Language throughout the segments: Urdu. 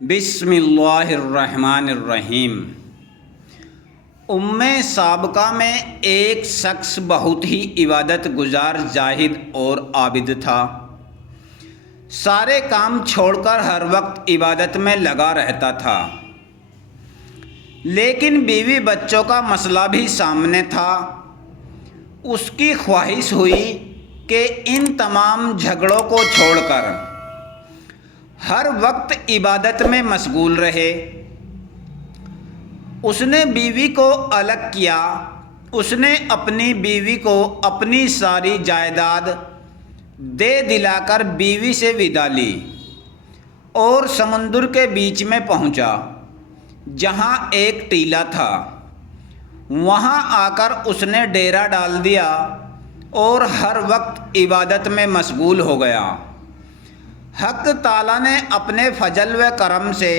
بسم اللہ الرحمن الرحیم۔ سابقہ میں ایک شخص بہت ہی عبادت گزار، زاہد اور عابد تھا۔ سارے کام چھوڑ کر ہر وقت عبادت میں لگا رہتا تھا، لیکن بیوی بچوں کا مسئلہ بھی سامنے تھا۔ اس کی خواہش ہوئی کہ ان تمام جھگڑوں کو چھوڑ کر ہر وقت عبادت میں مشغول رہے۔ اس نے بیوی کو الگ کیا۔ اس نے اپنی بیوی کو اپنی ساری جائیداد دے دلا کر بیوی سے ودا لی اور سمندر کے بیچ میں پہنچا، جہاں ایک ٹیلا تھا۔ وہاں آ کر اس نے ڈیرا ڈال دیا اور ہر وقت عبادت میں مشغول ہو گیا۔ حق تعالیٰ نے اپنے فضل و کرم سے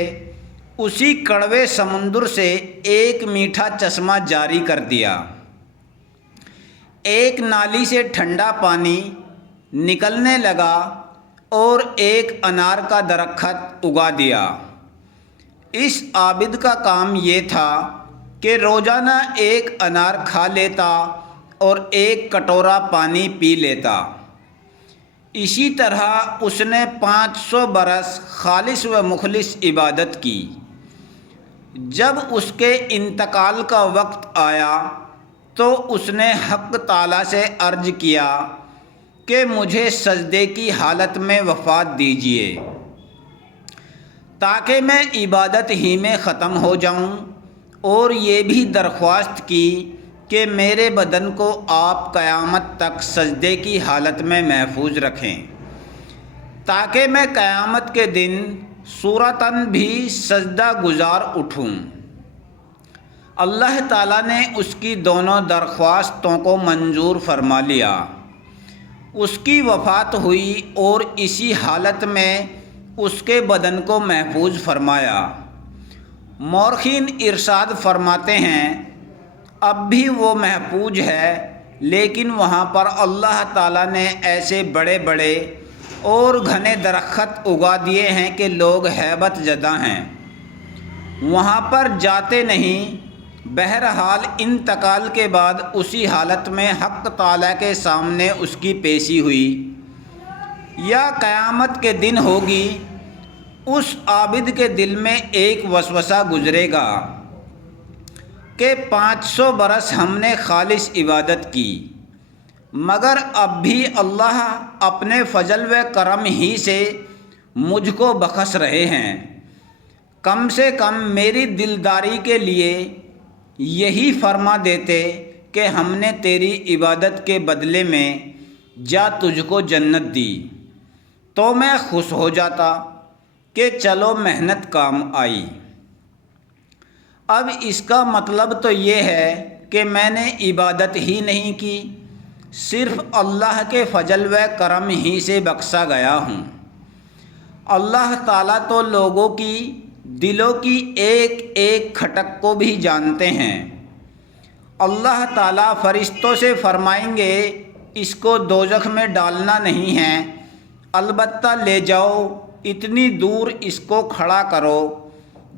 اسی کڑوے سمندر سے ایک میٹھا چشمہ جاری کر دیا۔ ایک نالی سے ٹھنڈا پانی نکلنے لگا اور ایک انار کا درخت اگا دیا۔ اس عابد کا کام یہ تھا کہ روزانہ ایک انار کھا لیتا اور ایک کٹورا پانی پی لیتا۔ اسی طرح اس نے 500 برس خالص و مخلص عبادت کی۔ جب اس کے انتقال کا وقت آیا تو اس نے حق تعالیٰ سے عرض کیا کہ مجھے سجدے کی حالت میں وفات دیجیے تاکہ میں عبادت ہی میں ختم ہو جاؤں، اور یہ بھی درخواست کی کہ میرے بدن کو آپ قیامت تک سجدے کی حالت میں محفوظ رکھیں تاکہ میں قیامت کے دن صورتاً بھی سجدہ گزار اٹھوں۔ اللہ تعالیٰ نے اس کی دونوں درخواستوں کو منظور فرما لیا۔ اس کی وفات ہوئی اور اسی حالت میں اس کے بدن کو محفوظ فرمایا۔ مورخین ارشاد فرماتے ہیں، اب بھی وہ محفوظ ہے، لیکن وہاں پر اللہ تعالیٰ نے ایسے بڑے بڑے اور گھنے درخت اگا دیے ہیں کہ لوگ ہیبت زدہ ہیں، وہاں پر جاتے نہیں۔ بہرحال انتقال کے بعد اسی حالت میں حق تعالیٰ کے سامنے اس کی پیشی ہوئی، یا قیامت کے دن ہوگی۔ اس عابد کے دل میں ایک وسوسہ گزرے گا کہ 500 برس ہم نے خالص عبادت کی، مگر اب بھی اللہ اپنے فضل و کرم ہی سے مجھ کو بخش رہے ہیں۔ کم سے کم میری دلداری کے لیے یہی فرما دیتے کہ ہم نے تیری عبادت کے بدلے میں جا تجھ کو جنت دی، تو میں خوش ہو جاتا کہ چلو محنت کام آئی۔ اب اس کا مطلب تو یہ ہے کہ میں نے عبادت ہی نہیں کی، صرف اللہ کے فضل و کرم ہی سے بخشا گیا ہوں۔ اللہ تعالیٰ تو لوگوں کی دلوں کی ایک ایک کھٹک کو بھی جانتے ہیں۔ اللہ تعالیٰ فرشتوں سے فرمائیں گے، اس کو دوزخ میں ڈالنا نہیں ہے، البتہ لے جاؤ، اتنی دور اس کو کھڑا کرو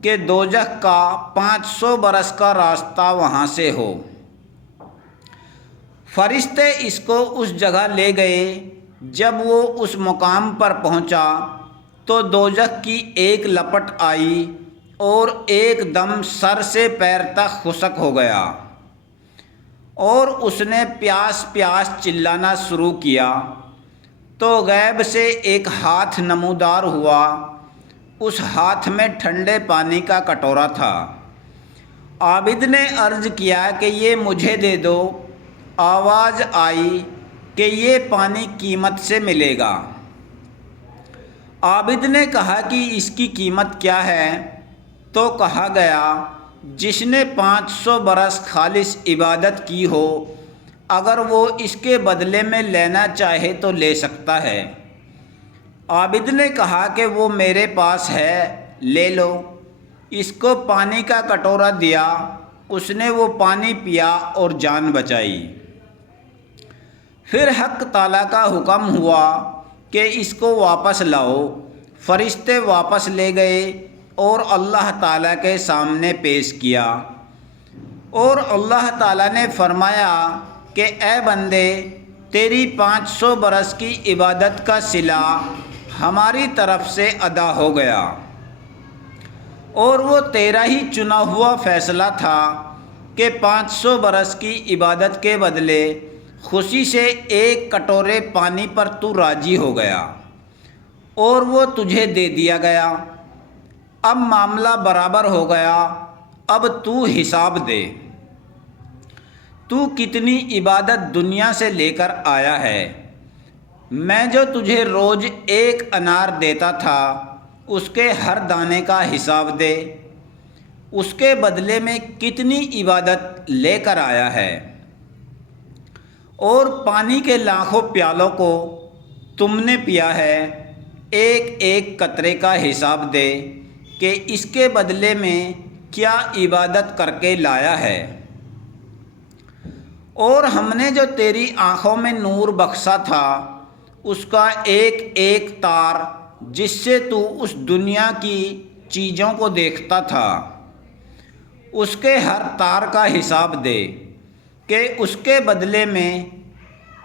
کہ دوزخ کا 500 برس کا راستہ وہاں سے ہو۔ فرشتے اس کو اس جگہ لے گئے۔ جب وہ اس مقام پر پہنچا تو دوزخ کی ایک لپٹ آئی اور ایک دم سر سے پیر تک خشک ہو گیا، اور اس نے پیاس پیاس چلانا شروع کیا تو غیب سے ایک ہاتھ نمودار ہوا۔ اس ہاتھ میں ٹھنڈے پانی کا کٹورا تھا۔ عابد نے عرض کیا کہ یہ مجھے دے دو۔ آواز آئی کہ یہ پانی قیمت سے ملے گا۔ عابد نے کہا کہ اس کی قیمت کیا ہے؟ تو کہا گیا، جس نے 500 برس خالص عبادت کی ہو، اگر وہ اس کے بدلے میں لینا چاہے تو لے سکتا ہے۔ عابد نے کہا کہ وہ میرے پاس ہے، لے لو۔ اس کو پانی کا کٹورا دیا، اس نے وہ پانی پیا اور جان بچائی۔ پھر حق تعالیٰ کا حکم ہوا کہ اس کو واپس لاؤ۔ فرشتے واپس لے گئے۔ اور اللہ تعالیٰ کے سامنے پیش کیا، اور اللہ تعالیٰ نے فرمایا کہ اے بندے، تیری 500 برس کی عبادت کا صلہ ہماری طرف سے ادا ہو گیا، اور وہ تیرا ہی چنا ہوا فیصلہ تھا کہ 500 برس کی عبادت کے بدلے خوشی سے ایک کٹورے پانی پر تو راضی ہو گیا، اور وہ تجھے دے دیا گیا۔ اب معاملہ برابر ہو گیا، اب تو حساب دے۔ تو کتنی عبادت دنیا سے لے کر آیا ہے؟ میں جو تجھے روز ایک انار دیتا تھا، اس کے ہر دانے کا حساب دے۔ اس کے بدلے میں کتنی عبادت لے کر آیا ہے؟ اور پانی کے لاکھوں پیالوں کو تم نے پیا ہے، ایک ایک قطرے کا حساب دے کہ اس کے بدلے میں کیا عبادت کر کے لایا ہے۔ اور ہم نے جو تیری آنکھوں میں نور بخشا تھا، اس کا ایک ایک تار جس سے تو اس دنیا کی چیزوں کو دیکھتا تھا، اس کے ہر تار کا حساب دے کہ اس کے بدلے میں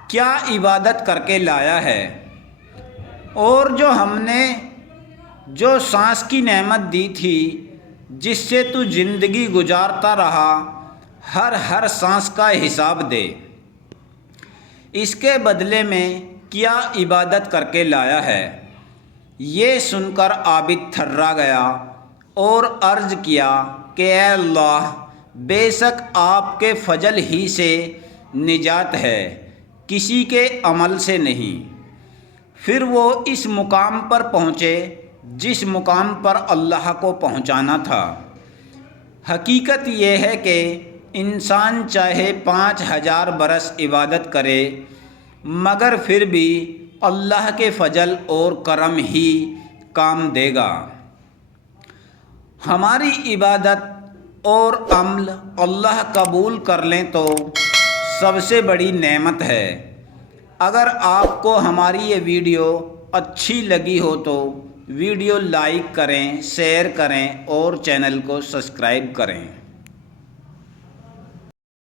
کیا عبادت کر کے لایا ہے۔ اور جو ہم نے جو سانس کی نعمت دی تھی، جس سے تو زندگی گزارتا رہا، ہر سانس کا حساب دے، اس کے بدلے میں کیا عبادت کر کے لایا ہے۔ یہ سن کر عابد تھرا گیا اور عرض کیا کہ اے اللہ، بے شک آپ کے فضل ہی سے نجات ہے، کسی کے عمل سے نہیں۔ پھر وہ اس مقام پر پہنچے جس مقام پر اللہ کو پہنچانا تھا۔ حقیقت یہ ہے کہ انسان چاہے 5000 برس عبادت کرے، مگر پھر بھی اللہ کے فضل اور کرم ہی کام دے گا۔ ہماری عبادت اور عمل اللہ قبول کر لیں تو سب سے بڑی نعمت ہے۔ اگر آپ کو ہماری یہ ویڈیو اچھی لگی ہو تو ویڈیو لائک کریں، شیئر کریں اور چینل کو سبسکرائب کریں۔